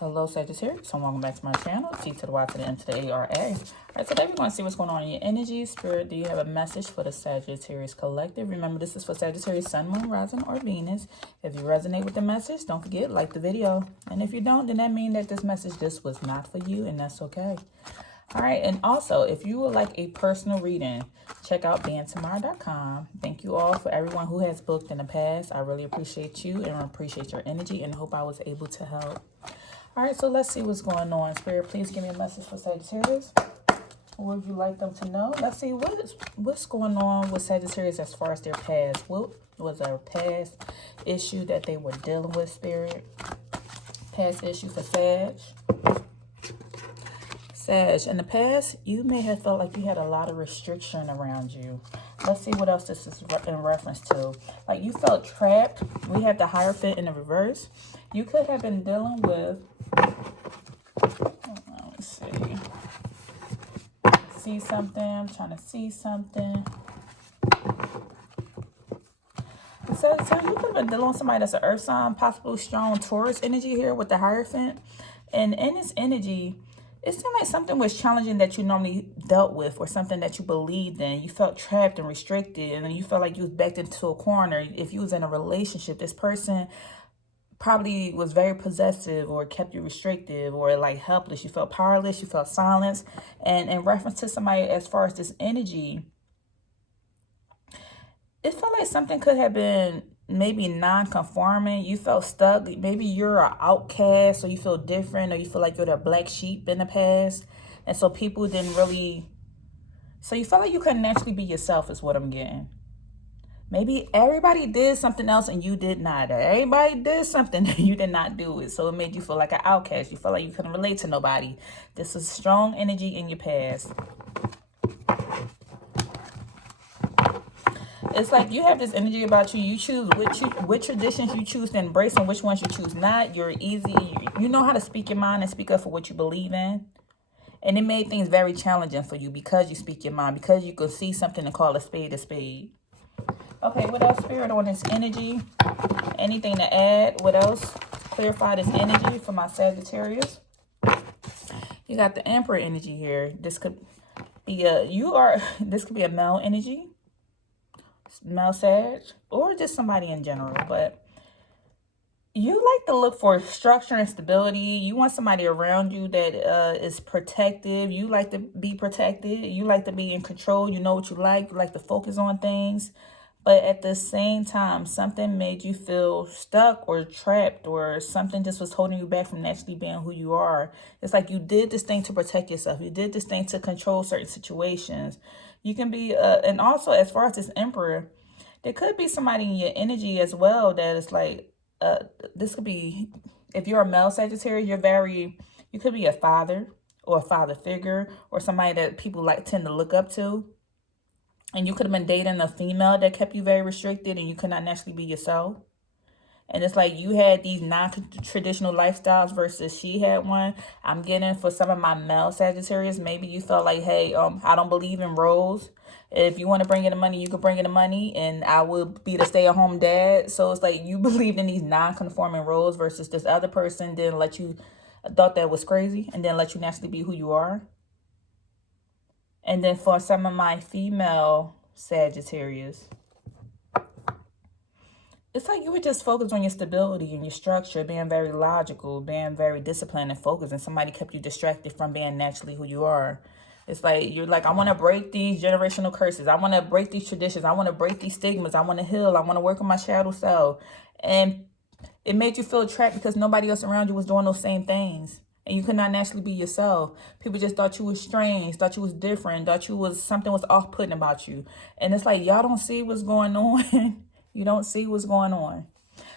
Hello Sagittarius, so welcome back to my channel. T to the Y to the M to the ARA. Alright, today we're going to see what's going on in your energy. Spirit, do you have a message for the Sagittarius collective? Remember, this is for Sagittarius, Sun, Moon, Rising, or Venus. If you resonate with the message, don't forget, like the video. And if you don't, then that means that this message just was not for you, and that's okay. Alright, and also, if you would like a personal reading, check out bantamar.com. Thank you all for everyone who has booked in the past. I really appreciate you and appreciate your energy and hope I was able to help. All right, so let's see what's going on. Spirit, please give me a message for Sagittarius. What would you like them to know? Let's see what's going on with Sagittarius as far as their past. What was their past issue that they were dealing with, Spirit? Past issue for Sag. Sag, in the past, you may have felt like you had a lot of restriction around you. Let's see what else this is in reference to. Like you felt trapped. We have the Hierophant in the reverse. You could have been dealing with, let's see something. I'm trying to see something. So you could have been dealing with somebody that's an earth sign, possibly strong Taurus energy here with the Hierophant. And in this energy, it seemed like something was challenging that you normally dealt with or something that you believed in. You felt trapped and restricted, and then you felt like you was backed into a corner. If you was in a relationship, this person probably was very possessive or kept you restrictive or like helpless. You felt powerless. You felt silenced. And in reference to somebody as far as this energy, it felt like something could have been maybe non-conforming. You felt stuck. Maybe you're an outcast, or you feel different, or you feel like you're the black sheep in the past. And so people didn't really... So you felt like you couldn't actually be yourself is what I'm getting. Maybe everybody did something else and you did not. Everybody did something and you did not do it. So it made you feel like an outcast. You felt like you couldn't relate to nobody. This is strong energy in your past. It's like you have this energy about you. You choose which traditions you choose to embrace and which ones you choose not. You're easy. You know how to speak your mind and speak up for what you believe in. And it made things very challenging for you because you speak your mind. Because you could see something and call a spade a spade. Okay, what else, Spirit, on this energy? Anything to add? What else? Clarify this energy for my Sagittarius. You got the Emperor energy here. This could be this could be a male energy. Male Sag, or just somebody in general. But you like to look for structure and stability. You want somebody around you that is protective. You like to be protected. You like to be in control. You know what you like. You like to focus on things. But at the same time, something made you feel stuck or trapped, or something just was holding you back from naturally being who you are. It's like you did this thing to protect yourself. You did this thing to control certain situations. You can be, and also as far as this Emperor, there could be somebody in your energy as well that is like, this could be, if you're a male Sagittarius, you could be a father or a father figure or somebody that people tend to look up to. And you could have been dating a female that kept you very restricted and you could not naturally be yourself. And it's like you had these non-traditional lifestyles versus she had one. I'm getting for some of my male Sagittarius, maybe you felt like, hey, I don't believe in roles. If you want to bring in the money, you can bring in the money, and I will be the stay-at-home dad. So it's like you believed in these non-conforming roles versus this other person didn't let you, thought that was crazy, and then let you naturally be who you are. And then for some of my female Sagittarius, it's like you were just focused on your stability and your structure, being very logical, being very disciplined and focused, and somebody kept you distracted from being naturally who you are. It's like, you're like, I want to break these generational curses. I want to break these traditions. I want to break these stigmas. I want to heal. I want to work on my shadow self. And it made you feel trapped because nobody else around you was doing those same things. And you could not naturally be yourself. People just thought you was strange, thought you was different, thought something was off-putting about you. And it's like, y'all don't see what's going on. You don't see what's going on.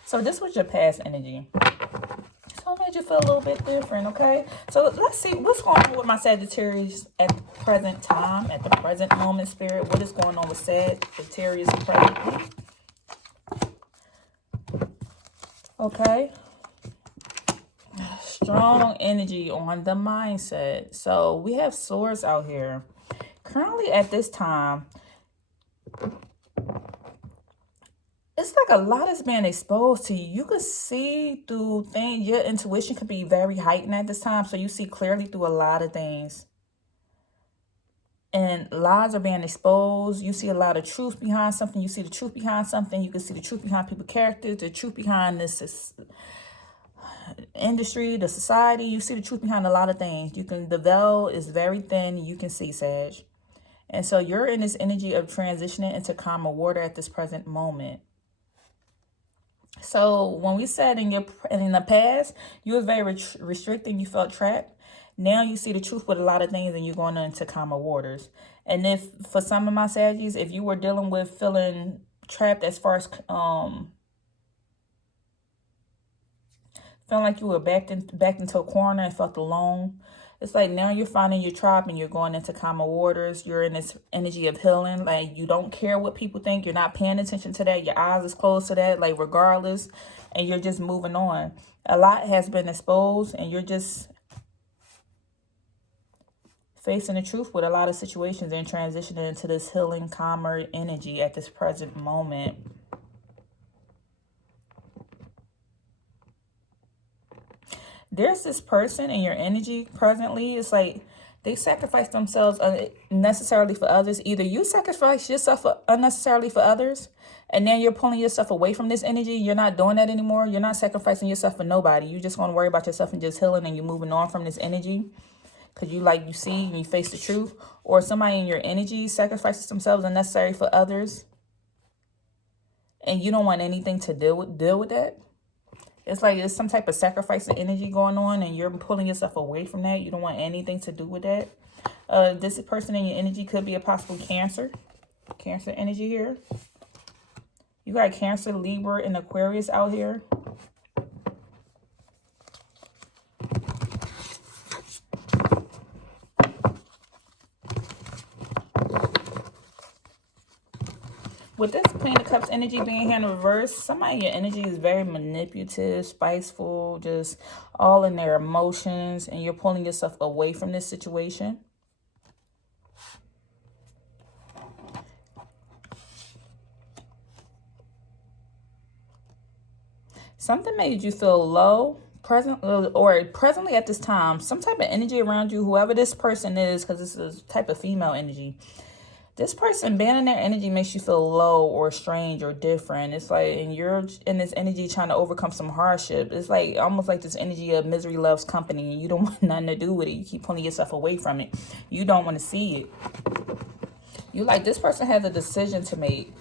So this was your past energy. So it made you feel a little bit different, okay? So let's see what's going on with my Sagittarius at the present time, at the present moment, Spirit. What is going on with Sagittarius presently? Okay. Strong energy on the mindset. So we have swords out here. Currently at this time, it's like a lot is being exposed to you. You could see through things. Your intuition could be very heightened at this time. So you see clearly through a lot of things. And lies are being exposed. You see a lot of truth behind something. You see the truth behind something. You can see the truth behind people's characters, the truth behind this industry, the society. You see the truth behind a lot of things. The veil is very thin. You can see, Sag. And so you're in this energy of transitioning into calmer water at this present moment. So when we said in the past, you was very restricted, you felt trapped. Now you see the truth with a lot of things and you're going into calmer waters. And if for some of my Saggies, if you were dealing with feeling trapped as far as feeling like you were backed into a corner and felt alone, it's like now you're finding your tribe and you're going into calmer waters. You're in this energy of healing. Like you don't care what people think. You're not paying attention to that. Your eyes is closed to that, like regardless. And you're just moving on. A lot has been exposed and you're just facing the truth with a lot of situations and transitioning into this healing, calmer energy at this present moment. There's this person in your energy presently. It's like they sacrifice themselves unnecessarily for others. Either you sacrifice yourself unnecessarily for others, and now you're pulling yourself away from this energy. You're not doing that anymore. You're not sacrificing yourself for nobody. You're just going to worry about yourself and just healing, and you're moving on from this energy because you see and you face the truth. Or somebody in your energy sacrifices themselves unnecessarily for others, and you don't want anything to deal with that. It's like there's some type of sacrifice of energy going on and you're pulling yourself away from that. You don't want anything to do with that. This person in your energy could be a possible Cancer. Cancer energy here. You got Cancer, Libra, and Aquarius out here. With this Queen of Cups energy being here in reverse, somebody in your energy is very manipulative, spiteful, just all in their emotions, and you're pulling yourself away from this situation. Something made you feel low, presently at this time. Some type of energy around you, whoever this person is, because this is a type of female energy. This person being in their energy makes you feel low or strange or different. It's like, and you're in this energy trying to overcome some hardship. It's like almost like this energy of misery loves company, and you don't want nothing to do with it. You keep pulling yourself away from it. You don't want to see it. You like, this person has a decision to make,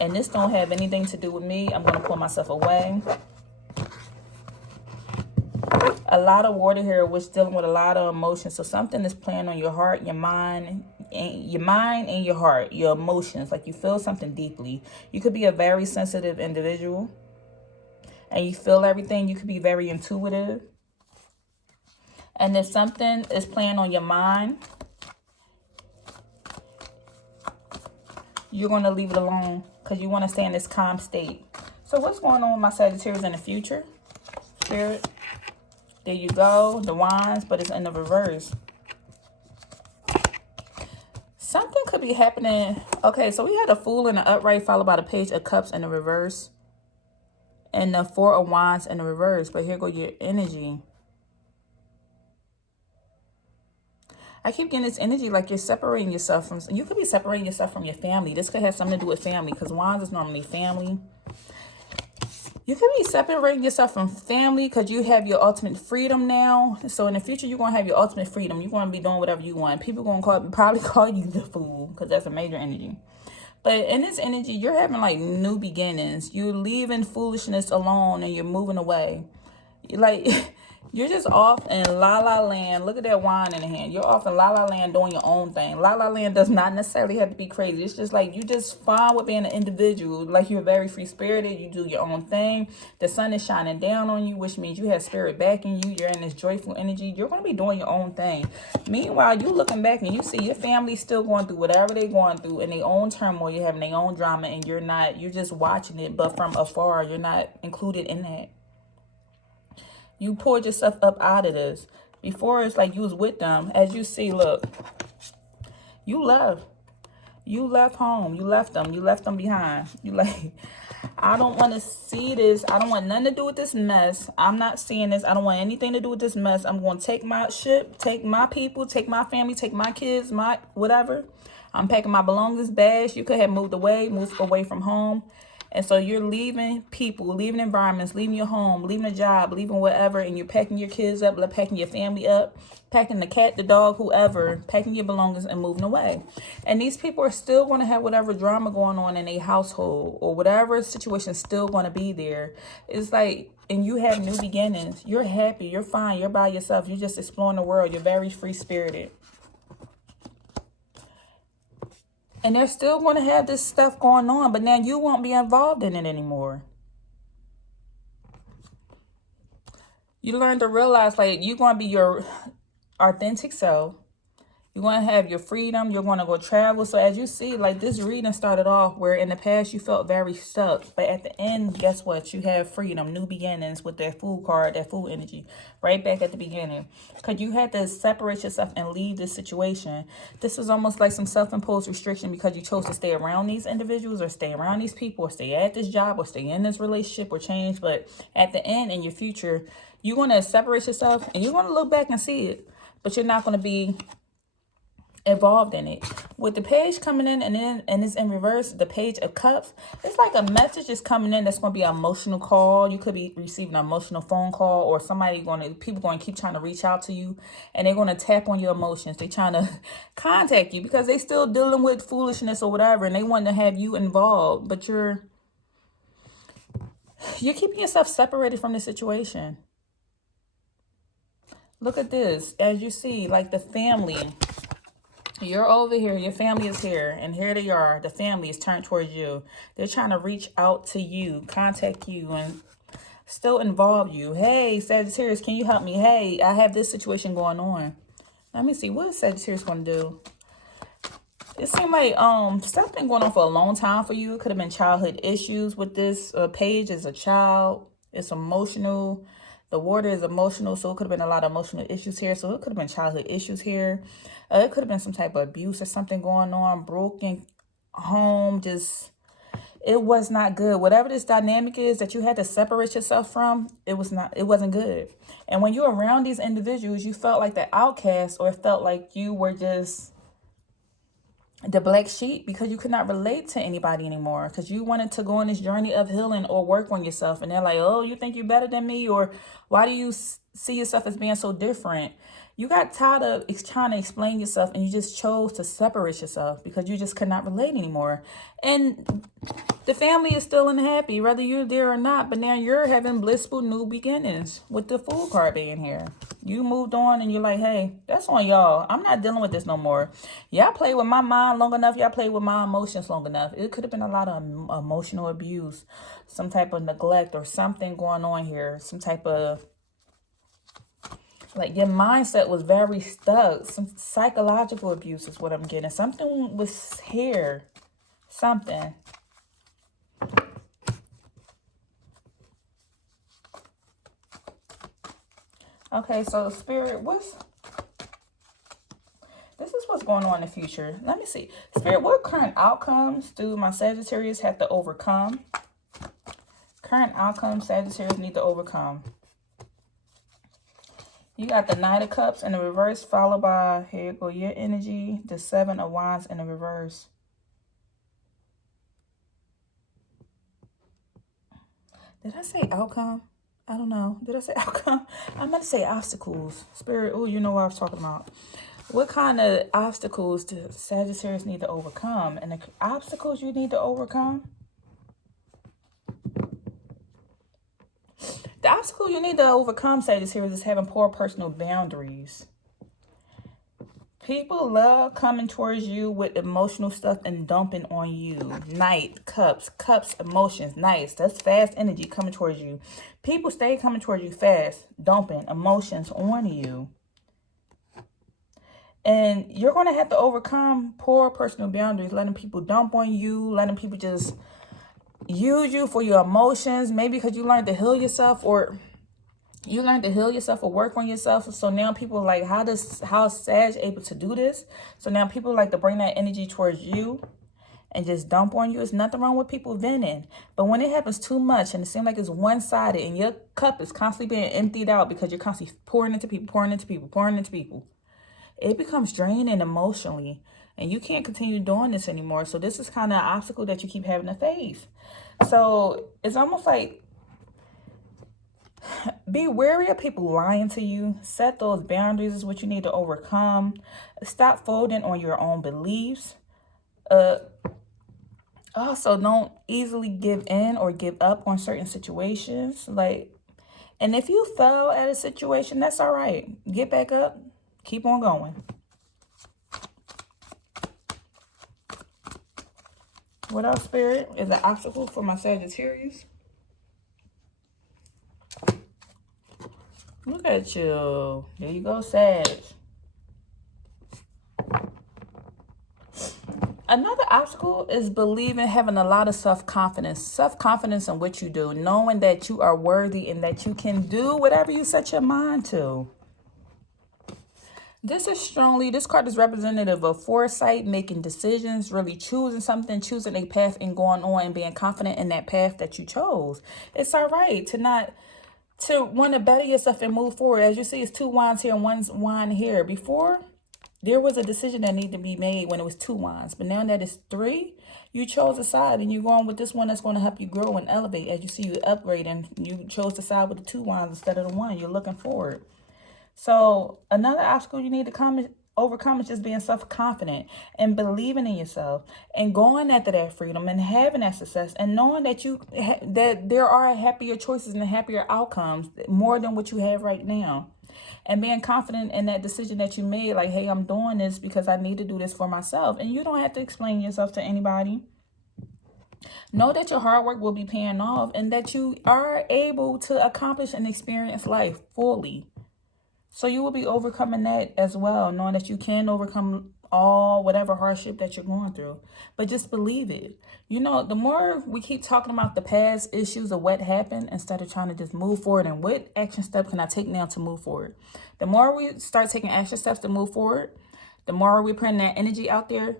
and this don't have anything to do with me. I'm going to pull myself away. A lot of water here, which dealing with a lot of emotions. So something is playing on your heart, your mind and your heart, your emotions. Like you feel something deeply. You could be a very sensitive individual and you feel everything. You could be very intuitive. And if something is playing on your mind, you're going to leave it alone because you want to stay in this calm state. So what's going on with my Sagittarius in the future? Spirit. There you go, the Wands, but it's in the reverse. Something could be happening. Okay, so we had a Fool in the upright followed by the Page of Cups in the reverse. And the Four of Wands in the reverse. But here go your energy. I keep getting this energy like you're separating yourself from... You could be separating yourself from your family. This could have something to do with family because Wands is normally family. You could be separating yourself from family because you have your ultimate freedom now. So in the future, you're going to have your ultimate freedom. You're going to be doing whatever you want. People are going to probably call you the Fool because that's a major energy. But in this energy, you're having like new beginnings. You're leaving foolishness alone and you're moving away. Like... You're just off in La La Land. Look at that wine in the hand. You're off in La La Land doing your own thing. La La Land does not necessarily have to be crazy. It's just like you just fine with being an individual. Like you're very free-spirited. You do your own thing. The sun is shining down on you, which means you have spirit backing you. You're in this joyful energy. You're going to be doing your own thing. Meanwhile, you looking back and you see your family still going through whatever they're going through in their own turmoil. You're having their own drama and you're not. You're just watching it, but from afar. You're not included in that. You poured yourself up out of this. Before, it's like you was with them. As you see, look. You left. You left home. You left them. You left them behind. You like... I don't want to see this. I don't want nothing to do with this mess. I'm not seeing this. I don't want anything to do with this mess. I'm going to take my ship, take my people, take my family, take my kids, my whatever. I'm packing my belongings, bags. You could have moved away from home. And so you're leaving people, leaving environments, leaving your home, leaving a job, leaving whatever, and you're packing your kids up, packing your family up, packing the cat, the dog, whoever, packing your belongings and moving away. And these people are still going to have whatever drama going on in a household or whatever situation is still going to be there. It's like, and you have new beginnings. You're happy. You're fine. You're by yourself. You're just exploring the world. You're very free-spirited. And they're still going to have this stuff going on, but now you won't be involved in it anymore. You learn to realize, like, you're going to be your authentic self. You're going to have your freedom. You're going to go travel. So as you see, like, this reading started off where in the past you felt very stuck. But at the end, guess what? You have freedom, new beginnings with that Fool card, that Fool energy, right back at the beginning. Because you had to separate yourself and leave this situation. This was almost like some self-imposed restriction because you chose to stay around these individuals or stay around these people or stay at this job or stay in this relationship or change. But at the end, in your future, you're going to separate yourself and you're going to look back and see it. But you're not going to be involved in it. With the page coming in and it's in reverse, the Page of Cups, it's like a message is coming in that's going to be an emotional call. You could be receiving an emotional phone call, or people going to keep trying to reach out to you, and they're going to tap on your emotions. They're trying to contact you because they still dealing with foolishness or whatever, and they want to have you involved, but you're keeping yourself separated from the situation. Look at this. As you see, like the family, you're over here, your family is here, and here they are. The family is turned towards you. They're trying to reach out to you, contact you, and still involve you. Hey, Sagittarius, can you help me? Hey, I have this situation going on. Let me see, what is Sagittarius going to do? It seemed like stuff been going on for a long time for you. It could have been childhood issues with this page as a child. It's emotional. The water is emotional, so it could have been a lot of emotional issues here. So it could have been childhood issues here. It could have been some type of abuse or something going on, broken home, it was not good. Whatever this dynamic is that you had to separate yourself from, it wasn't good. And when you're around these individuals, you felt like the outcast, or it felt like you were just the black sheep because you could not relate to anybody anymore because you wanted to go on this journey of healing or work on yourself. And they're like, oh, you think you're better than me? Or why do you see yourself as being so different? You got tired of trying to explain yourself and you just chose to separate yourself because you just could not relate anymore. And the family is still unhappy, whether you're there or not, but now you're having blissful new beginnings with the Fool card being here. You moved on and you're like, hey, that's on y'all. I'm not dealing with this no more. Y'all played with my mind long enough. Y'all played with my emotions long enough. It could have been a lot of emotional abuse, some type of neglect or something going on here, some type of, like, your mindset was very stuck. Some psychological abuse is what I'm getting. Something was here. Something. Okay, so Spirit, this is what's going on in the future. Let me see. Spirit, what current outcomes do my Sagittarius have to overcome? Current outcomes Sagittarius need to overcome. You got the Knight of Cups in the reverse, followed by, here you go, your energy, the Seven of Wands in the reverse. Did I say outcome? I don't know. Did I say outcome? I meant to say obstacles. Spirit, oh, you know what I was talking about. What kind of obstacles do Sagittarius need to overcome? And the obstacles you need to overcome? The obstacle you need to overcome, Sagittarius, is having poor personal boundaries. People love coming towards you with emotional stuff and dumping on you. Knight, cups, emotions, nice. That's fast energy coming towards you. People stay coming towards you fast, dumping emotions on you. And you're going to have to overcome poor personal boundaries, letting people dump on you, letting people just use you for your emotions, maybe because you learned to heal yourself, or you learned to heal yourself or work on yourself. So now people are like, how is Sag able to do this? So now people like to bring that energy towards you, and just dump on you. There's nothing wrong with people venting. But when it happens too much and it seems like it's one-sided and your cup is constantly being emptied out because you're constantly pouring into people, pouring into people, pouring into people, it becomes draining emotionally. And you can't continue doing this anymore. So this is kind of an obstacle that you keep having to face. So it's almost like, be wary of people lying to you. Set those boundaries is what you need to overcome. Stop folding on your own beliefs. Also, don't easily give in or give up on certain situations. And if you fell at a situation, that's all right. Get back up. Keep on going. What else, Spirit, is an obstacle for my Sagittarius? Look at you. There you go, Sag. Another obstacle is believing, having a lot of self-confidence. Self-confidence in what you do. Knowing that you are worthy and that you can do whatever you set your mind to. This card is representative of foresight, making decisions, really choosing something, choosing a path and going on and being confident in that path that you chose. It's all right to want to better yourself and move forward. As you see, it's 2 wands here and 1 wand here. Before, there was a decision that needed to be made when it was 2 wands. But now that it's 3, you chose a side and you're going with this one that's going to help you grow and elevate. As you see, you upgrade and you chose the side with the 2 wands instead of the 1. You're looking forward. So another obstacle you need to overcome is just being self-confident and believing in yourself and going after that freedom and having that success and knowing that that there are happier choices and happier outcomes more than what you have right now. And being confident in that decision that you made, like, hey, I'm doing this because I need to do this for myself. And you don't have to explain yourself to anybody. Know that your hard work will be paying off and that you are able to accomplish and experience life fully. So you will be overcoming that as well, knowing that you can overcome whatever hardship that you're going through. But just believe it. You know, the more we keep talking about the past issues of what happened instead of trying to just move forward and what action step can I take now to move forward. The more we start taking action steps to move forward, the more we're putting that energy out there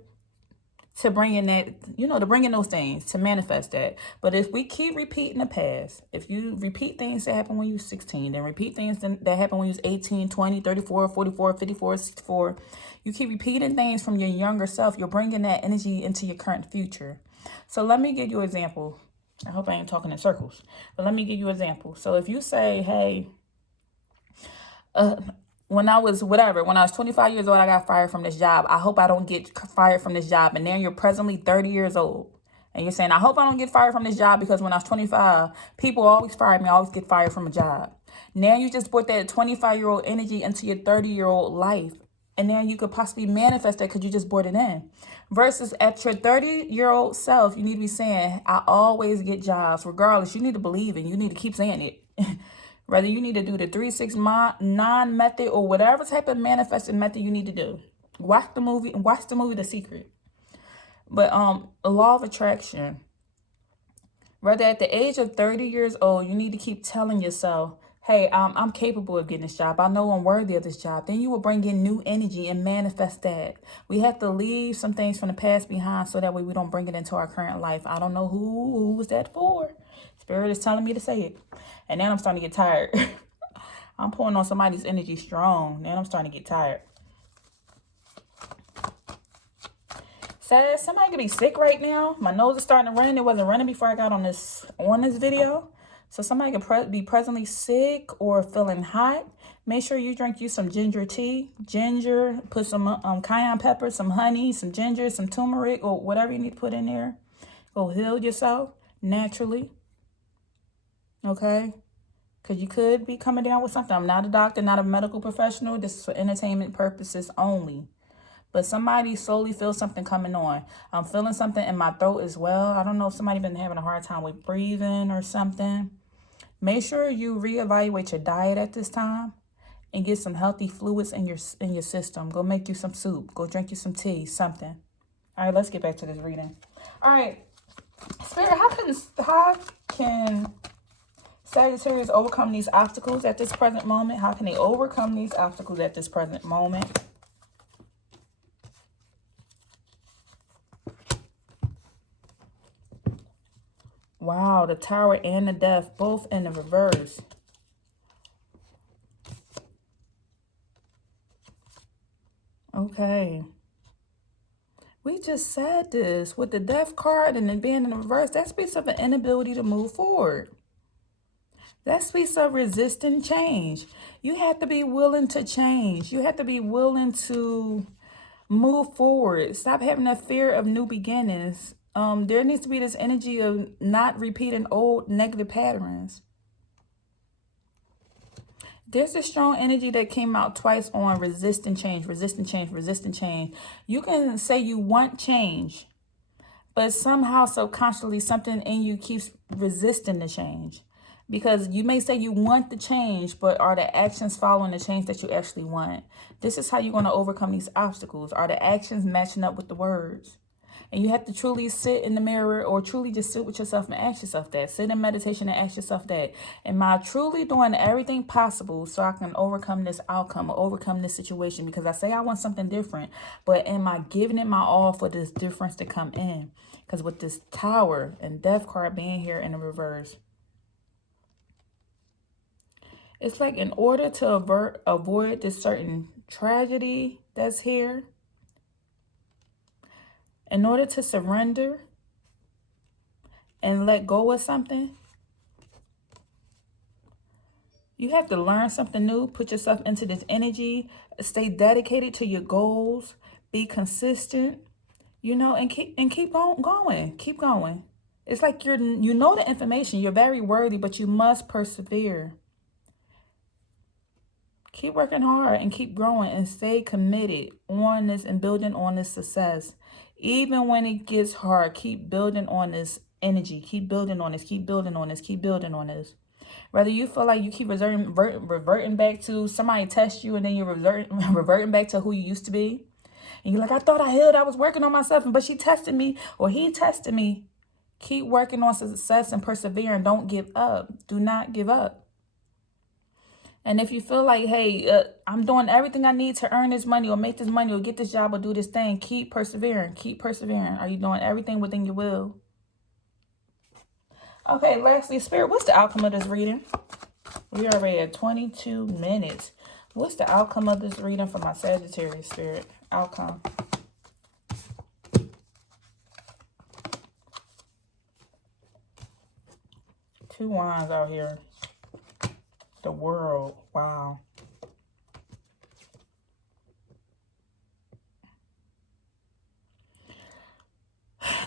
to bring in that, to bring in those things, to manifest that. But if we keep repeating the past, if you repeat things that happened when you were 16, then repeat things that happened when you was 18, 20, 34, 44, 54, 64, you keep repeating things from your younger self, you're bringing that energy into your current future. So let me give you an example. I hope I ain't talking in circles, but let me give you an example. So if you say, hey, when I was 25 years old, I got fired from this job. I hope I don't get fired from this job. And now you're presently 30 years old. And you're saying, I hope I don't get fired from this job because when I was 25, people always fired me. I always get fired from a job. Now you just brought that 25-year-old energy into your 30-year-old life. And now you could possibly manifest that because you just brought it in. Versus at your 30-year-old self, you need to be saying, I always get jobs. Regardless, you need to believe it. You need to keep saying it. Whether you need to do the 3-6-9 method or whatever type of manifesting method you need to do. Watch the movie The Secret. But the law of attraction. Whether at the age of 30 years old, you need to keep telling yourself, hey, I'm capable of getting this job. I know I'm worthy of this job. Then you will bring in new energy and manifest that. We have to leave some things from the past behind so that way we don't bring it into our current life. I don't know who was that for. Spirit is telling me to say it. And now I'm starting to get tired. I'm pulling on somebody's energy strong. Now I'm starting to get tired. Says somebody could be sick right now. My nose is starting to run. It wasn't running before I got on this video. So somebody could be presently sick or feeling hot. Make sure you drink you some ginger tea. Ginger, put some cayenne pepper, some honey, some ginger, some turmeric, or whatever you need to put in there. Go heal yourself naturally. Okay? Because you could be coming down with something. I'm not a doctor, not a medical professional. This is for entertainment purposes only. But somebody slowly feels something coming on. I'm feeling something in my throat as well. I don't know if somebody been having a hard time with breathing or something. Make sure you reevaluate your diet at this time and get some healthy fluids in your system. Go make you some soup. Go drink you some tea, something. All right, let's get back to this reading. All right. Spirit, how can Sagittarius overcome these obstacles at this present moment? How can they overcome these obstacles at this present moment? Wow, the Tower and the Death, both in the reverse. Okay. We just said this with the Death card and then being in the reverse. That speaks of an inability to move forward. That speaks of resisting change. You have to be willing to change. You have to be willing to move forward. Stop having that fear of new beginnings. There needs to be this energy of not repeating old negative patterns. There's a strong energy that came out twice on resisting change, resisting change, resisting change. You can say you want change, but somehow subconsciously something in you keeps resisting the change. Because you may say you want the change, but are the actions following the change that you actually want? This is how you're going to overcome these obstacles. Are the actions matching up with the words? And you have to truly sit in the mirror or truly just sit with yourself and ask yourself that. Sit in meditation and ask yourself that. Am I truly doing everything possible so I can overcome this outcome or overcome this situation? Because I say I want something different, but am I giving it my all for this difference to come in? Because with this Tower and Death card being here in the reverse, it's like in order to avoid this certain tragedy that's here, in order to surrender and let go of something, you have to learn something new, put yourself into this energy, stay dedicated to your goals, be consistent, and keep going. Keep going. It's like you know the information, you're very worthy, but you must persevere. Keep working hard and keep growing and stay committed on this and building on this success. Even when it gets hard, keep building on this energy. Keep building on this. Keep building on this. Keep building on this. Whether you feel like you keep reverting back to somebody test you and then you're reverting back to who you used to be. And you're like, I thought I healed. I was working on myself, but she tested me or he tested me. Keep working on success and persevering. Don't give up. Do not give up. And if you feel like, hey, I'm doing everything I need to earn this money or make this money or get this job or do this thing, keep persevering. Keep persevering. Are you doing everything within your will? Okay, lastly, Spirit, what's the outcome of this reading? We are already at 22 minutes. What's the outcome of this reading for my Sagittarius, Spirit? Outcome. Two wands out here. The World. Wow.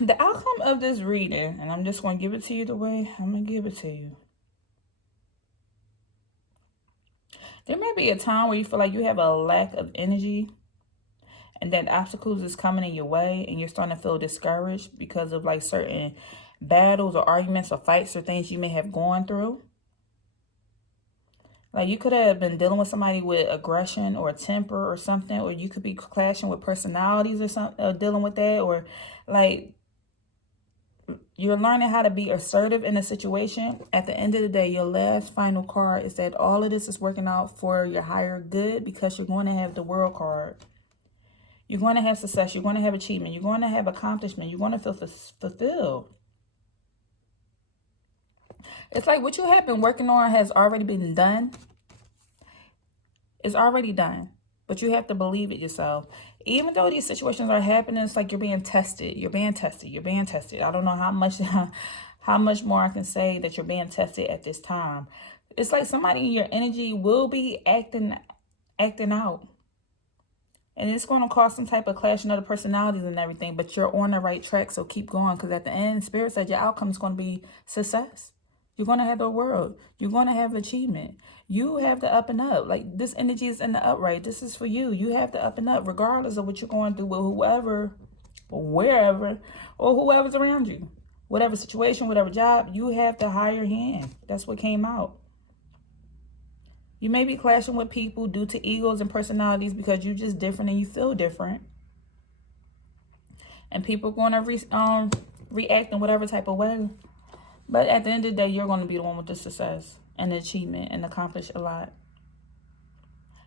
The outcome of this reading, and I'm just going to give it to you the way I'm going to give it to you. There may be a time where you feel like you have a lack of energy and that obstacles is coming in your way and you're starting to feel discouraged because of like certain battles or arguments or fights or things you may have gone through. Like you could have been dealing with somebody with aggression or temper or something, or you could be clashing with personalities or something, or dealing with that, or like you're learning how to be assertive in a situation. At the end of the day, your last final card is that all of this is working out for your higher good because you're going to have the World card. You're going to have success. You're going to have achievement. You're going to have accomplishment. You're going to feel fulfilled. It's like what you have been working on has already been done. It's already done. But you have to believe it yourself. Even though these situations are happening, it's like you're being tested. You're being tested. You're being tested. I don't know how much more I can say that you're being tested at this time. It's like somebody in your energy will be acting out. And it's going to cause some type of clashing of the personalities and everything. But you're on the right track, so keep going. Because at the end, Spirit said your outcome is going to be success. You're going to have the world. You're going to have achievement. You have the up and up. Like this energy is in the upright. This is for you. You have the up and up regardless of what you're going through with whoever, or wherever, or whoever's around you. Whatever situation, whatever job, you have the higher hand. That's what came out. You may be clashing with people due to egos and personalities because you're just different and you feel different. And people are going to react in whatever type of way. But at the end of the day, you're going to be the one with the success and the achievement and accomplish a lot.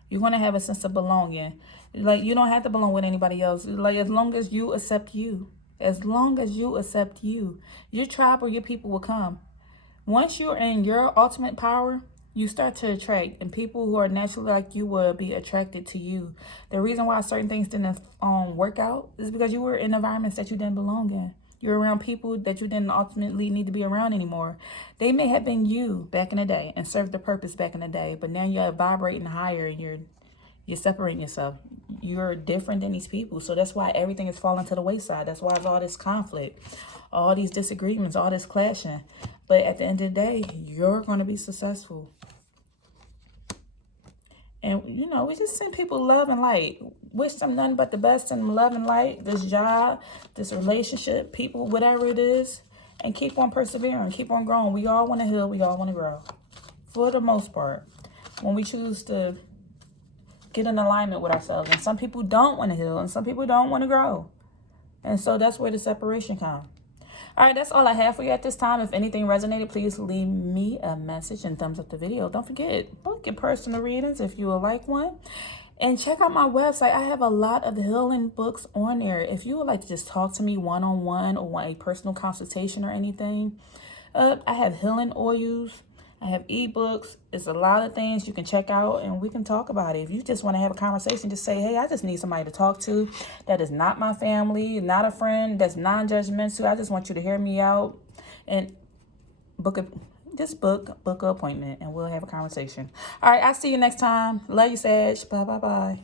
You're going to have a sense of belonging. Like, you don't have to belong with anybody else. Like, as long as you accept you. As long as you accept you, your tribe or your people will come. Once you're in your ultimate power, you start to attract, and people who are naturally like you will be attracted to you. The reason why certain things didn't work out is because you were in environments that you didn't belong in. You're around people that you didn't ultimately need to be around anymore. They may have been you back in the day and served the purpose back in the day, but now you're vibrating higher and you're separating yourself. You're different than these people. So that's why everything is falling to the wayside. That's why it's all this conflict, all these disagreements, all this clashing. But at the end of the day, you're going to be successful. And, you know, we just send people love and light. Wish them nothing but the best in love and light. This job, this relationship, people, whatever it is. And keep on persevering. Keep on growing. We all want to heal. We all want to grow. For the most part. When we choose to get in alignment with ourselves. And some people don't want to heal. And some people don't want to grow. And so that's where the separation comes. All right, that's all I have for you at this time. If anything resonated, please leave me a message and thumbs up the video. Don't forget, book your personal readings if you would like one. And check out my website. I have a lot of healing books on there. If you would like to just talk to me one-on-one or want a personal consultation or anything, I have healing oils. I have ebooks. It's a lot of things you can check out and we can talk about it. If you just want to have a conversation, just say, hey, I just need somebody to talk to that is not my family, not a friend, that's non-judgmental. I just want you to hear me out and book an appointment and we'll have a conversation. All right, I'll see you next time. Love you, Sag. Bye.